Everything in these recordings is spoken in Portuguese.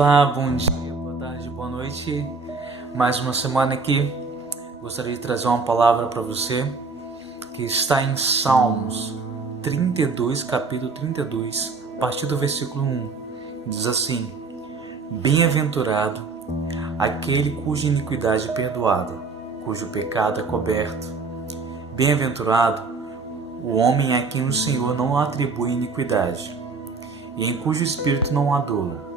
Olá, bom dia, boa tarde, boa noite. Mais uma semana aqui. Gostaria de trazer uma palavra para você que está em Salmos 32, capítulo 32, a partir do versículo 1. Diz assim: Bem-aventurado aquele cuja iniquidade é perdoada, cujo pecado é coberto. Bem-aventurado o homem a quem o Senhor não atribui iniquidade, e em cujo espírito não há dolo.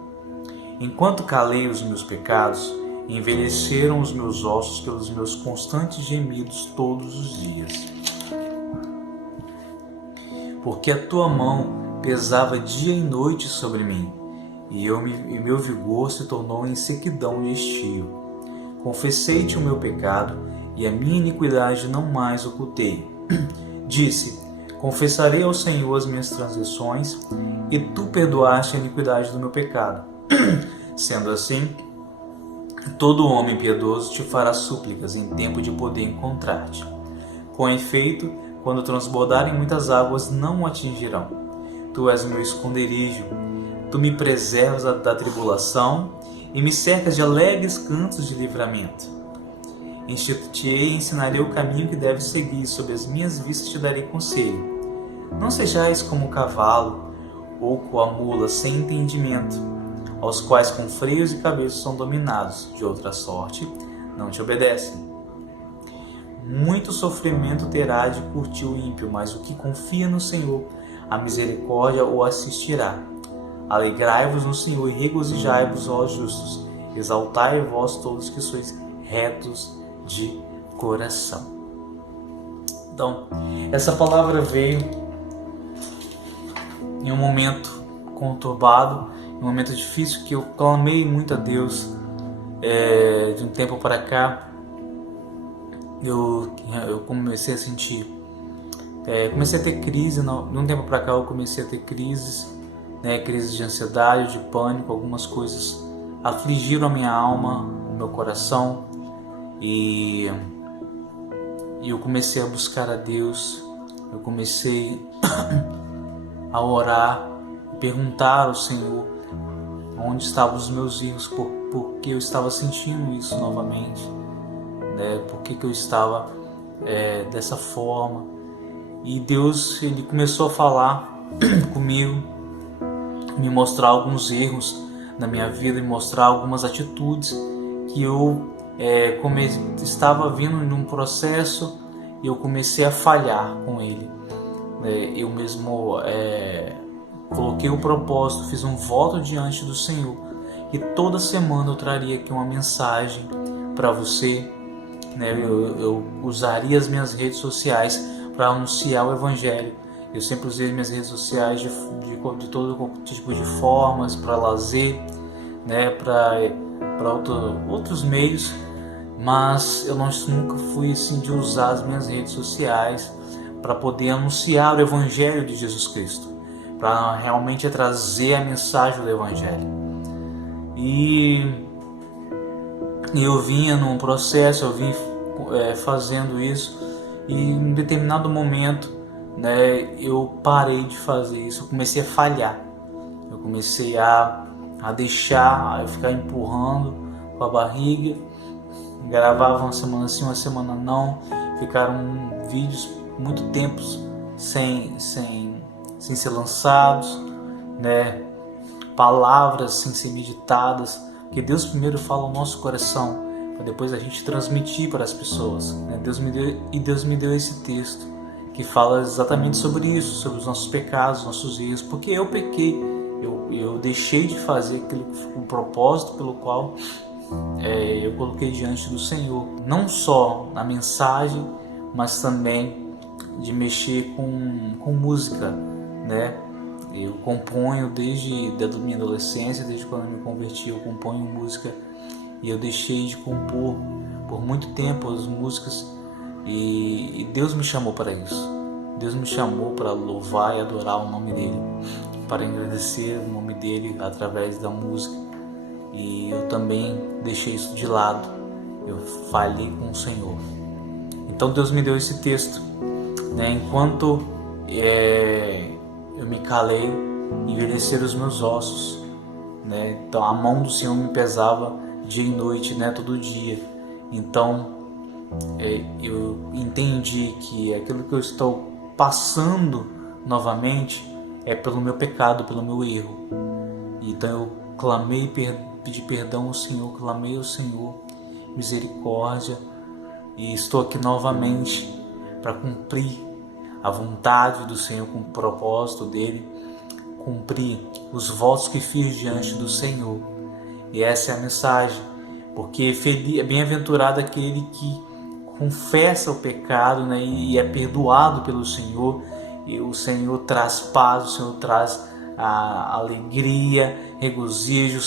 Enquanto calei os meus pecados, envelheceram os meus ossos pelos meus constantes gemidos todos os dias. Porque a tua mão pesava dia e noite sobre mim, e meu vigor se tornou em sequidão e estio. Confessei-te o meu pecado, e a minha iniquidade não mais ocultei. Disse: confessarei ao Senhor as minhas transgressões, e tu perdoaste a iniquidade do meu pecado. Sendo assim, todo homem piedoso te fará súplicas em tempo de poder encontrar-te. Com efeito, quando transbordarem muitas águas, não o atingirão. Tu és meu esconderijo, tu me preservas da tribulação e me cercas de alegres cantos de livramento. Instituirei e ensinarei o caminho que deves seguir, sob as minhas vistas te darei conselho. Não sejais como o cavalo ou com a mula sem entendimento, aos quais com freios e cabeças são dominados, de outra sorte não te obedecem. Muito sofrimento terá de curtir o ímpio, mas o que confia no Senhor, a misericórdia o assistirá. Alegrai-vos no Senhor e regozijai-vos, ó justos, exaltai vós todos que sois retos de coração. Então, essa palavra veio em um momento conturbado, um momento difícil, que eu clamei muito a Deus. De um tempo para cá eu comecei a sentir, comecei a ter crise. De um tempo para cá eu comecei a ter crises, crises de ansiedade, de pânico. Algumas coisas afligiram a minha alma, o meu coração, e eu comecei a buscar a Deus. Eu comecei a orar, perguntar ao Senhor onde estavam os meus erros, porque eu estava sentindo isso novamente, por que eu estava dessa forma. E Deus, Ele começou a falar comigo, me mostrar alguns erros na minha vida, me mostrar algumas atitudes que eu estava vindo num processo e eu comecei a falhar com Ele. Eu mesmo coloquei o propósito, fiz um voto diante do Senhor, que toda semana eu traria aqui uma mensagem para você. Eu usaria as minhas redes sociais para anunciar o Evangelho. Eu sempre usei as minhas redes sociais de todo tipo de formas, para lazer, para outros meios, mas eu nunca fui assim de usar as minhas redes sociais para poder anunciar o Evangelho de Jesus Cristo, para realmente trazer a mensagem do Evangelho. E eu vinha num processo, eu vim fazendo isso, e em um determinado momento, eu parei de fazer isso. Eu comecei a falhar, eu comecei a deixar, a ficar empurrando com a barriga. Gravava uma semana sim, uma semana não. Ficaram vídeos muito tempos sem ser lançados, palavras sem ser meditadas, porque Deus primeiro fala ao nosso coração, para depois a gente transmitir para as pessoas. Deus me deu esse texto que fala exatamente sobre isso, sobre os nossos pecados, nossos erros, porque eu pequei, eu deixei de fazer o propósito pelo qual eu coloquei diante do Senhor, não só na mensagem, mas também de mexer com música, Eu componho desde a minha adolescência, desde quando eu me converti, eu componho música, e eu deixei de compor por muito tempo as músicas, e Deus me chamou para isso. Deus me chamou para louvar e adorar o nome dEle, para agradecer o nome dEle através da música, e eu também deixei isso de lado. Eu falhei com o Senhor. Então Deus me deu esse texto, enquanto eu me calei, envelheceram os meus ossos, né? Então a mão do Senhor me pesava dia e noite, né? Todo dia. Então eu entendi que aquilo que eu estou passando novamente é pelo meu pecado, pelo meu erro. Então eu clamei, pedi perdão ao Senhor, clamei ao Senhor misericórdia, e estou aqui novamente para cumprir a vontade do Senhor, com o propósito dele, cumprir os votos que fiz diante do Senhor. E essa é a mensagem, porque bem-aventurado aquele que confessa o pecado, né, e é perdoado pelo Senhor, e o Senhor traz paz, o Senhor traz a alegria, regozijo,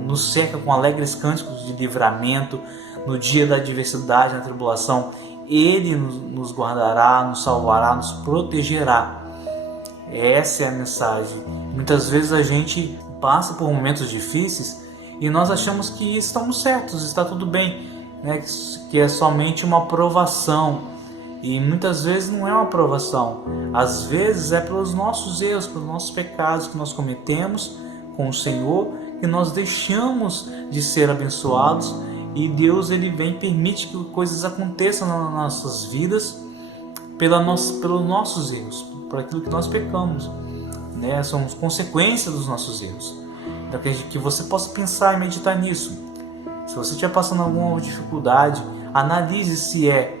nos cerca com alegres cânticos de livramento no dia da adversidade, na tribulação. Ele nos guardará, nos salvará, nos protegerá. Essa é a mensagem. Muitas vezes a gente passa por momentos difíceis e nós achamos que estamos certos, está tudo bem, né? Que é somente uma provação. E muitas vezes não é uma provação. Às vezes é pelos nossos erros, pelos nossos pecados que nós cometemos com o Senhor, que nós deixamos de ser abençoados, e Deus ele vem e permite que coisas aconteçam nas nossas vidas pelos nossos erros, por aquilo que nós pecamos, né? São consequências dos nossos erros. Então que você possa pensar e meditar nisso. Se você estiver passando alguma dificuldade, analise se é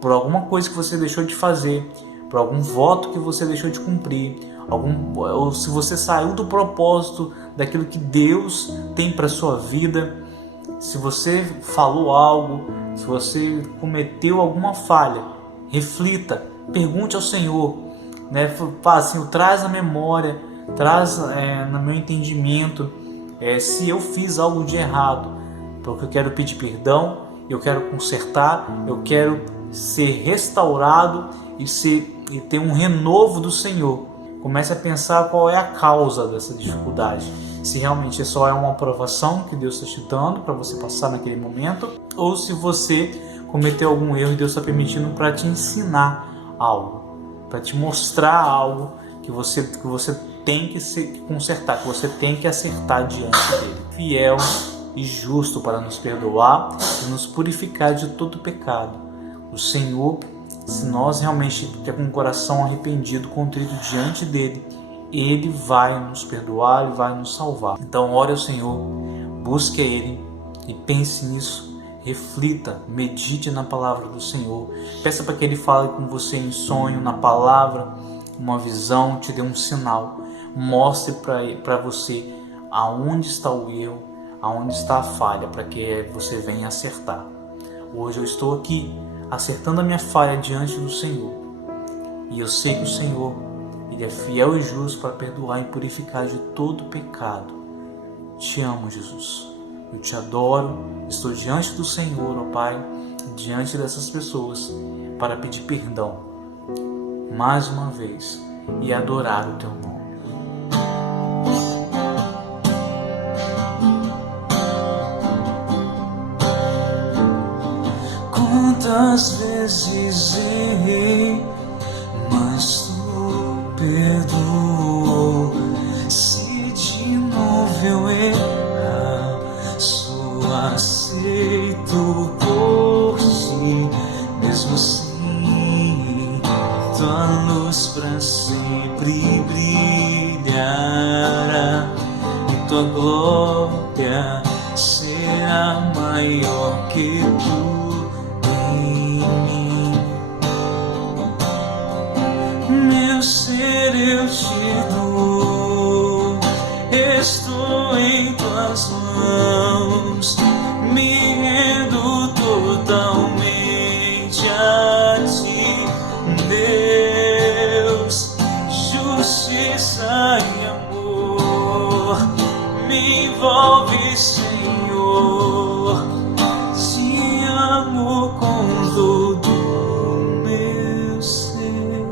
por alguma coisa que você deixou de fazer, por algum voto que você deixou de cumprir, ou se você saiu do propósito daquilo que Deus tem para sua vida, se você falou algo, se você cometeu alguma falha, reflita, pergunte ao Senhor, né? Assim, traz a memória, traz no meu entendimento, se eu fiz algo de errado, porque eu quero pedir perdão, eu quero consertar, eu quero ser restaurado e ter um renovo do Senhor. Comece a pensar qual é a causa dessa dificuldade. Se realmente só é uma aprovação que Deus está te dando para você passar naquele momento, ou se você cometeu algum erro e Deus está permitindo para te ensinar algo, para te mostrar algo que você tem que consertar, que você tem que acertar diante dele. Fiel e justo para nos perdoar e nos purificar de todo pecado. O Senhor, se nós realmente estivermos com o coração arrependido, contrito diante dele, ele vai nos perdoar, ele vai nos salvar. Então ore ao Senhor, busque a ele e pense nisso, reflita, medite na palavra do Senhor, peça para que ele fale com você em sonho, na palavra, uma visão, te dê um sinal, mostre para você aonde está o erro, aonde está a falha, para que você venha acertar. Hoje eu estou aqui acertando a minha falha diante do Senhor, e eu sei que o Senhor ele é fiel e justo para perdoar e purificar de todo pecado. Te amo, Jesus, eu te adoro, estou diante do Senhor, ó Pai, diante dessas pessoas, para pedir perdão mais uma vez e adorar o teu nome. Quantas vezes errei, mas tu perdoou. Se de novo eu errar, só aceito por ti. Mesmo assim, tua luz pra sempre brilhará, e tua glória será maior que tu. Meu ser eu te dou, estou em tuas mãos, me rendo totalmente a ti, Deus. Justiça e amor me envolve, Senhor. Te amo com todo o meu ser.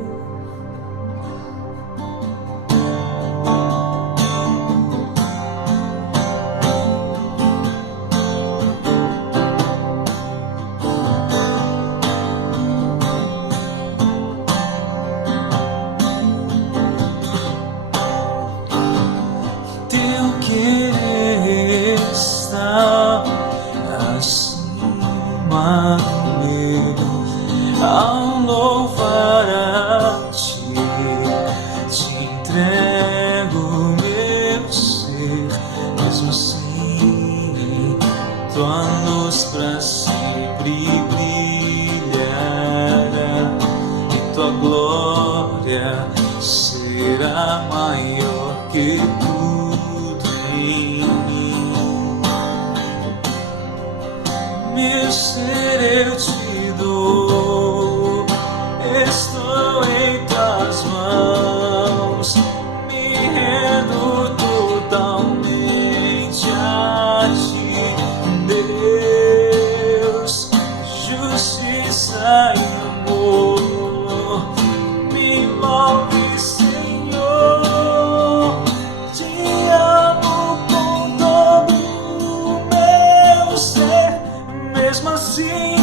Teu querer ao louvar a ti, te entrego meu ser, mesmo assim tua luz pra sempre brilhará, e tua glória será maior que tudo em mim. Meu ser eu te dou, estou em tuas mãos, me rendo totalmente a ti, Deus, justiça e amor, me move, Senhor, te amo com todo o meu ser, mesmo assim